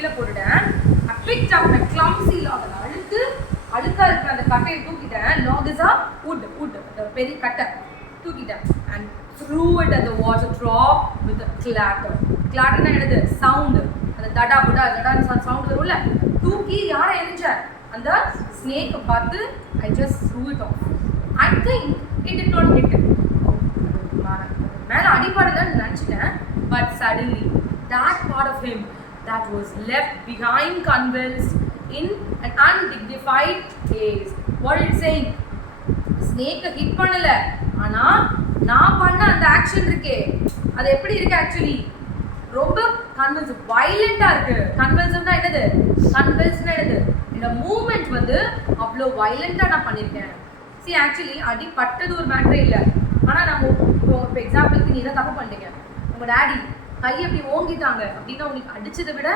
கீழே போட்டுட்டேன். I picked up my clumsy log. அழுக்கா இருக்கிற அந்த கட்டையை தூக்கிட்டேன். Log is a wood, அந்த பெரிய கட்டை தூக்கிட்டேன் and threw it at the water drop with a clatter. Clatterனா என்னது? சவுண்டு. அந்த தடா புடா சவுண்ட் வரும்ல, தூக்கி யாரை எரிஞ்சார்? அந்த ஸ்னேக்கை பார்த்து I just threw it off. I think it did not hit him. மேலே அடிபடலன்னு நினச்சிட்டேன். But suddenly that part of him that was left behind convulsed in an undignified haze. What is it saying? ஸ்னேக்கை hit பண்ணல, ஆனா நான் பண்ண அந்த ஆக்ஷன் இருக்கே அது எப்படி இருக்கு? ஆக்சுவலி ரொம்ப கன்வல்ஸ் வயலண்டா இருக்கு. கன்வல்ஸ்னா என்னது? கன்வல்ஸ்னா என்னது? இந்த மூவ்மெண்ட் வந்து அவ்வளோ வயலண்டா நான் பண்ணியிருக்கேன். சி ஆக்சுவலி அடி பட்டது ஒரு மேட்டரே இல்லை. ஆனால் நம்ம இப்போ எக்ஸாம்பிளுக்கு நீ தான் தப்பு பண்ணிட்டீங்க, உங்கள் டேடி கையை அப்படி ஓங்கிட்டாங்க அப்படின்னா உங்களுக்கு அடிச்சதை விட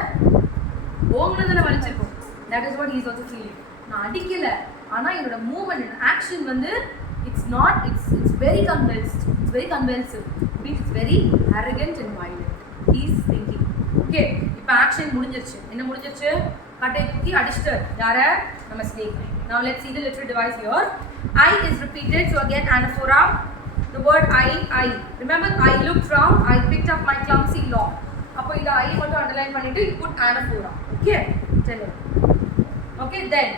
ஓங்கினதானே வலிச்சிருக்கும். That is what he is also feeling. நான் அடிக்கலை, ஆனால் என்னோட மூவ்மெண்ட் ஆக்ஷன் வந்து it's very convulsive, it's very arrogant and violent. He's thinking. Okay, இப்போ ஆக்ஷன் முடிஞ்சிருச்சு. என்ன முடிஞ்சிருச்சு? கட்டையை தூக்கி அடிச்சிட்டார். யார? நம்ம snake. Now let's see the literal device here. I is repeated, so again anaphora. The word I. Remember, I looked round, I picked up my clumsy log. அப்போ இந்த I மட்டும் அண்டர்லைன் பண்ணிட்டு you put anaphora. Okay, tell me. Okay, then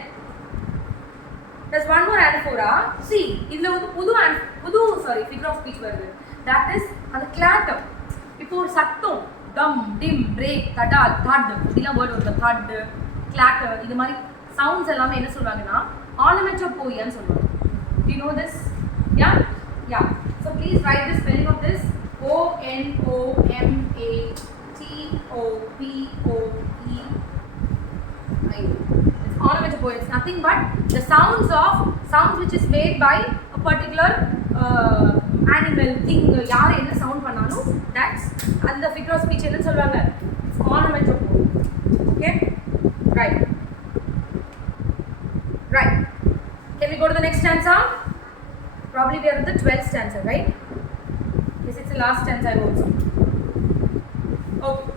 there's one more anaphora. See, இதுல ஒரு புது figure of speech வருது. That is அந்த clatter. இப்போ ஒரு சத்தம் டம் டிம் பிரேக் தடால் தட் இதெல்லாம் வேர்ட் வருது. தட் clatter இது மாதிரி சவுண்ட்ஸ் எல்லாமே என்ன சொல்வாங்கன்னா onomatopoeia ன்னு சொல்லுவாங்க. Do you know this? Yeah. So please write the spelling of this. onomatopoeia. It's onomatopoeia. It's nothing but the sounds which is made by a particular animal thing. யார் என்ன சவுண்ட் பண்ணாலும் that's and the figure of speech என்ன சொல்வாங்க? It's onomatopoeia. Okay, right. Can we go to the next stanza? Probably we are at the 12th stanza, right? Yes, it's the last stanza I wrote. Okay.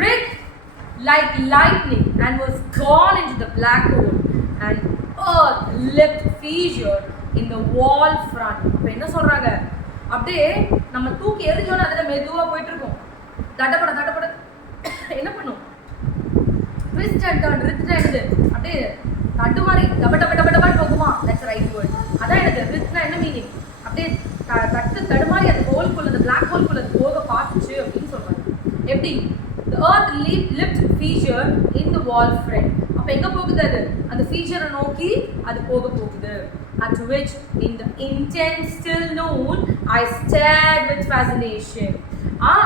Rick like lightning and was gone into the black hole, and earth leapt fissure in the wall front. அப்போ என்ன சொல்றாங்க? அப்படியே நம்ம தூக்கி எரிஞ்சோன்னா அதில் மெதுவாக போயிட்டு இருக்கோம். தடப்பட என்ன பண்ணும்? ட்விஸ்ட் அண்ட் டர்ன் ரித்னா என்னது? அப்படியே தட்டு மாதிரி டபடபடபடபான்னு போகுமா? That's right word. அதான் எனக்கு ரித்னா என்ன மீனிங்? அப்படியே தடுமாறி அந்த ஹோல்குள்ள அந்த பிளாக் ஹோல்குள்ள போக பார்த்துச்சு அப்படின்னு சொல்றாங்க. எப்படி? The earth leapt fissure in the wall front. அப்போ எங்கே போகுது அது? அந்த ஃபீச்சரை நோக்கி அது போகுது. At which in the intense still noon I stared with fascination.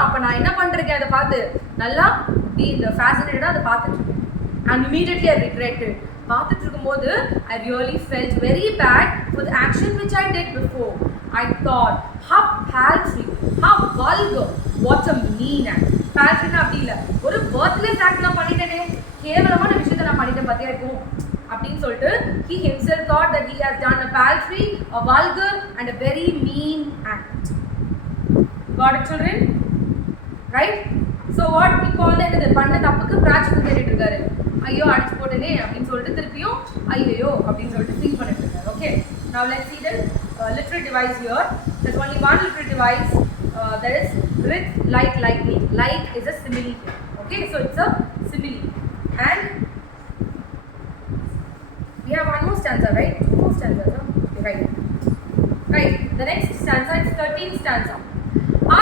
அப்போ நான் என்ன பண்ணிருக்கேன்? அதை பார்த்து நல்லா இந்த ஃபேசினேட்டடாக அதை பார்த்துட்டு இருக்கேன். And immediately I regretted. பார்த்துட்டு இருக்கும்போது I really felt very bad for the action which I did before. I thought, how paltry, how vulgar, what a mean act. Paltry அப்படி இல்லை, ஒரு worthless act நான் பண்ணிட்டேனே, கேவலமான விஷயத்தை நான் பண்ணிட்டேன் பார்த்தியா இருக்கும் அப்படின்னு சொல்லிட்டு he himself thought that he has done a paltry, a vulgar and a very mean act. Got it, children? Right? So what? இப்போ வந்து என்னது பண்ண தப்புக்கு பிராச்சிக்கு கேட்டுட்டு இருக்காரு. ஐயோ அடிச்சு போட்டேனே அப்படின்னு சொல்லிட்டு திருப்பியும் ஐயோ அப்படின்னு சொல்லிட்டு ஃபீல் பண்ணிட்டு இருக்காரு. Okay, now let's see the literary device here. There's only one literary device. That is with like lightning. Like is a simile. Okay, so it's a simile. And we have one more stanza, right? Two more stanzas, huh? Okay, right. The next stanza is 13th stanza.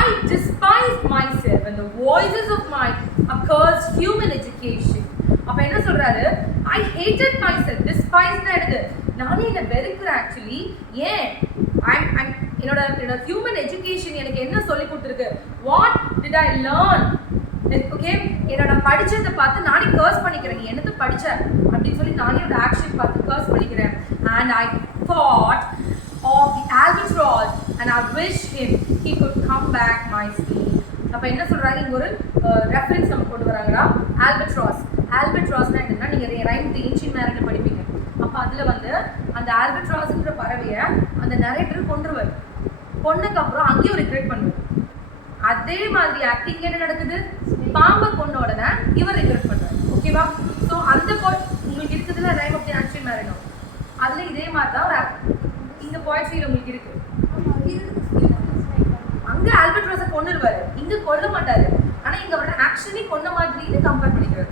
I despised myself and the voices of my accursed human education. அப்போ என்ன சொல்றாரு? I hated myself. Despise என்னது? நானே என்ன வெறுக்கிறேன் ஆக்சுவலி. ஏன்? என்னோட human education எனக்கு என்ன சொல்லி கொடுத்துருக்கு? What did I learn? Okay, என்னோட படிச்சதை பார்த்து நானே கர்ஸ் பண்ணிக்கிறேன். நீ என்னது படிச்ச அப்படின்னு சொல்லி நானே ஒரு ஆக்ஷன் பார்த்து கர்ஸ் பண்ணிக்கிறேன். And I thought of the albatross and I wish him he could come back my sleep. அப்போ என்ன சொல்றாரு? இங்க ஒரு ரெஃபரன்ஸ் நம்ம கொண்டு வராங்கடா. ஆல்பட்ராஸ்னா என்னன்னா, நீங்க ரைம் தி ஏன்ஷியன்ட் மேரினர் படிப்பீங்க. அப்போ அதுல வந்து அந்த ஆல்பட்ராஸ்ன்ற பறவையை அந்த நரேட்டர் கொன்றுவார். கொன்னதுக்கு அப்புறம் அங்கேயும் ரிக்ரெட் பண்ணுவார். அதே மாதிரி ஆக்டிங் என்ன நடக்குது, பாம்பை கொண்ட உடனே இவர் ரெக்ரெட் பண்றாரு. ஓகேவா? ஸோ அந்த உங்களுக்கு இருக்குதுல rhyme of the ancient Marino, அதுல இதே மாதிரி தான் ஒரு இந்த போய்ட்ரியில உங்களுக்கு இருக்கு. அங்க ஆல்பட்ராஸை கொன்னுருவாரு, இங்க கொல்ல மாட்டாரு. ஆனா இங்க அவரோட ஆக்ஷனே கொன்ன மாதிரின்னு கம்பேர் பண்ணிக்கிறாரு.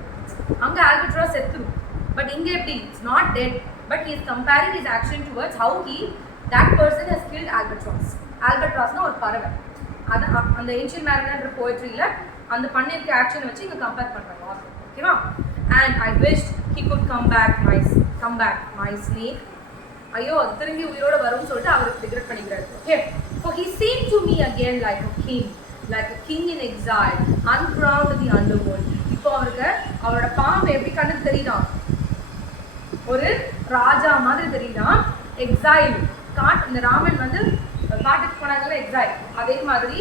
அங்க ஆல்பட்ராஸ் செத்துரும், பட் இங்க எப்படி it's not dead, but he is comparing his action towards how that person has killed albatross. albatrossனா ஒரு பறவை. அது அந்த ஏன்ஷியன்ட் மேரினர்ன்ற போய்ட்ரியில அந்த பண்ணிருக்க ஆக்ஷனை வச்சு இங்க கம்பேர் பண்றாங்க. ஓகேவா? and I wished he could come back my snake. ஐயோ அது திரும்பி உயிரோட வரும்னு சொல்லிட்டு அவருக்கு ரிக்ரெட் பண்ணிக்கிறாரு. Okay, so he seemed to me again like a king in exile, uncrowned in the underworld. இப்போ அவருக்கு அவரோட பாம்பு எப்படி கண்ணுக்கு தெரியுதான், ஒரு ராஜா மாதிரி தெரியுதான். எக்ஸைல் இந்த ராமன் வந்து காட்டுக்கு போனாங்கல்ல எக்ஸைல், அதே மாதிரி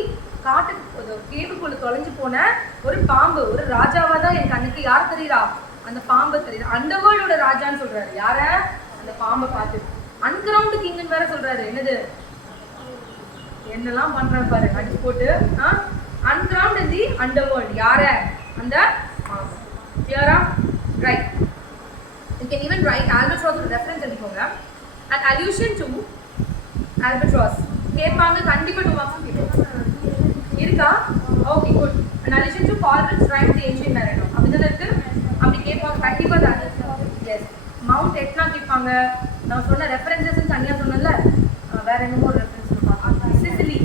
காட்டுக்கு கேவுக்குள்ள தொலைஞ்சு போன ஒரு பாம்பு ஒரு ராஜாவா தான் என் கண்ணுக்கு யார் தெரியுறா, அந்த பாம்பு தெரியுது. அண்டர்வேர்ல்டோட ராஜான்னு சொல்றாரு யார, அந்த பாம்பை பார்த்து. அன்கிரவுண்ட் கிங்னு வேற சொல்றாரு. என்னது என்னெல்லாம் பண்றாரு பாரு, அடிச்சு போட்டு. அன்கிரவுண்ட் இன் தி அண்டர்வேர்ல்ட் யார, அந்த பாம்பு. கிளியரா? Right. You can even write albatross ஒரு ரெஃபரன்ஸ் எடுத்துக்கோங்க. an allusion to albatross கேட்பாங்க கண்டிப்பா 2 மார்க்ஸ் கேட்பாங்க. இருக்கா? Okay good. an allusion to Coleridge rhyme the ancient mariner அப்படிதான் இருக்கு. அப்படி கேட்பாங்க கண்டிப்பா தான். எஸ். மவுண்ட் எட்னா கேட்பாங்க. நான் சொன்ன ரெஃபரன்சஸ் தனியா சொன்னேன்ல, வேற என்னமோ ஒரு ரெஃபரன்ஸ் சொல்லுவாங்க, சிசிலி,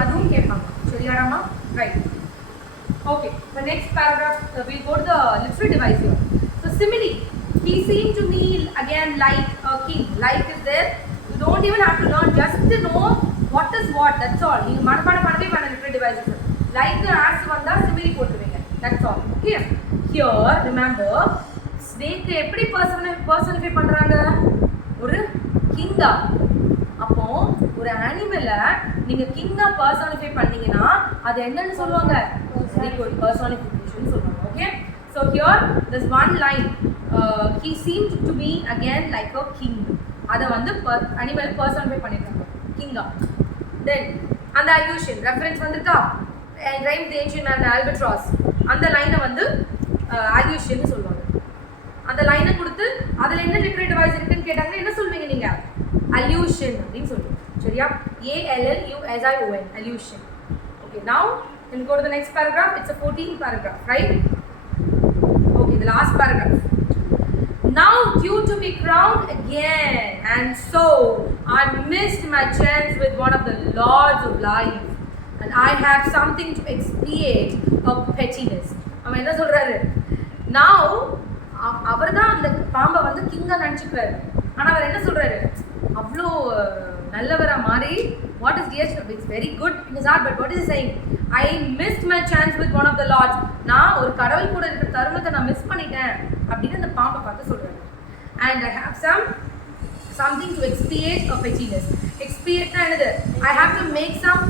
அதுவும் கேட்பாங்க. சரியாடாமா? Right. Okay, the next paragraph we'll go to the literary device here. So simile, he seemed to me again like a king. Like is there, you don't even have to learn, just to know what is what, that's all. You manapada panadve panna literary devices. Like as vanda simile போட்டுருவீங்க, that's all. Okay, here remember snake எப்படி personify பண்றாங்க, ஒரு கிங்கா. அப்போ ஒரு அனிமலை நீங்க கிங்கா பர்சனிஃபை பண்ணீங்கன்னா அது என்னன்னு சொல்லுவாங்க, பர்சனிஃபிகேஷன் சொல்லுவாங்க. Okay, so here there's one line, he seemed to be again like a king. அத வந்து அனிமல் பர்சனிஃபை பண்ணிருக்காங்க கிங்கா. தென் அந்த allusion ரெஃபரன்ஸ் வந்துட்டா, rhyme the ancient man albatross, அந்த லைனை வந்து allusion னு சொல்லுவாங்க. அந்த லைனை கொடுத்து அதுல என்ன லிட்டரரி டிவைஸ் இருக்குன்னு கேட்டாங்கன்னா என்ன சொல்வீங்க நீங்க, allusion அப்படினு சொல்லுவீங்க. சரியா? ALLUSION, allusion. Okay, now we'll go to the next paragraph. It's a 14th paragraph, right? Okay, the last paragraph. Now due to be crowned again, and so I missed my chance with one of the lords of life, and I have something to expiate of pettiness. அவன் என்ன சொல்றாரு, now அவர் தான் அந்த பாம்பை வந்து கிங்கா நினைச்சுக்கிறாரு. ஆனா அவர் என்ன சொல்றாரு, அவ்வளோ நல்லவரா மாறி, what is yes, it's very good in his heart, but what is he saying, I missed my chance with one of the lords. நான் ஒரு கடவுள் கூட இருக்கிற தருணத்தை நான் மிஸ் பண்ணிட்டேன் அப்படின்னு அந்த பாம்பை பார்த்து சொல்றாரு. and I have something to expiate of pettiness. expiate னா என்னது, I have to make some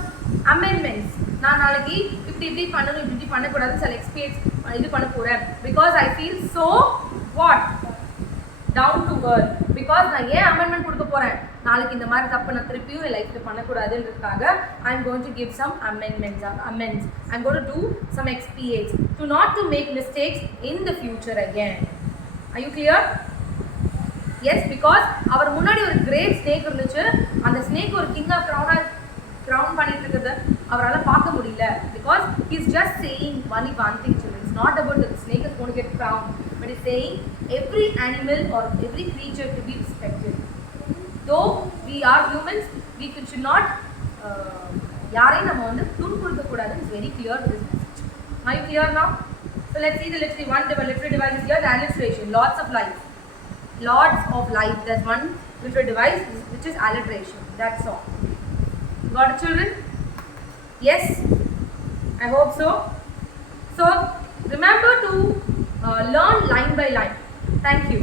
amendments. நான் நாளைக்கு இப்படி பண்ணணும், இப்படி பண்ணக்கூடாதுன்னு சில எக்ஸ்பியேட் இது பண்ண போறேன். because I feel so what down to earth, because நான் ஏன் அமெண்ட்மெண்ட் கொடுக்க போறேன், நாளைக்கு இந்த மாதிரி தப்பு நான் திருப்பியும் என் லைஃப்ல பண்ணக்கூடாதுன்றதுக்காக I am going to give some amends. I am going to do some expiates to not to make mistakes in the future again. Are you clear? Yes, because அவர் முன்னாடி ஒரு கிரேட் ஸ்னேக் இருந்துச்சு. அந்த ஸ்னேக் ஒரு கிங்கா கிரவுன் பண்ணிட்டு இருக்கிறத அவரால் பார்க்க முடியல. because he is just saying only one thing, children. It's not about the snake is going to get crowned, but it's saying every animal or every creature to be respected. Though we are humans, we should not யாரையும் நம்ம வந்து துன்புறுத்த கூடாது. It's very clear with this message. Are you clear now? So let's see the literary device here. The alliteration, lords of life. There's one literary device which is alliteration. That's all. Got it, children? Yes, I hope so. So remember to learn line by line. Thank you.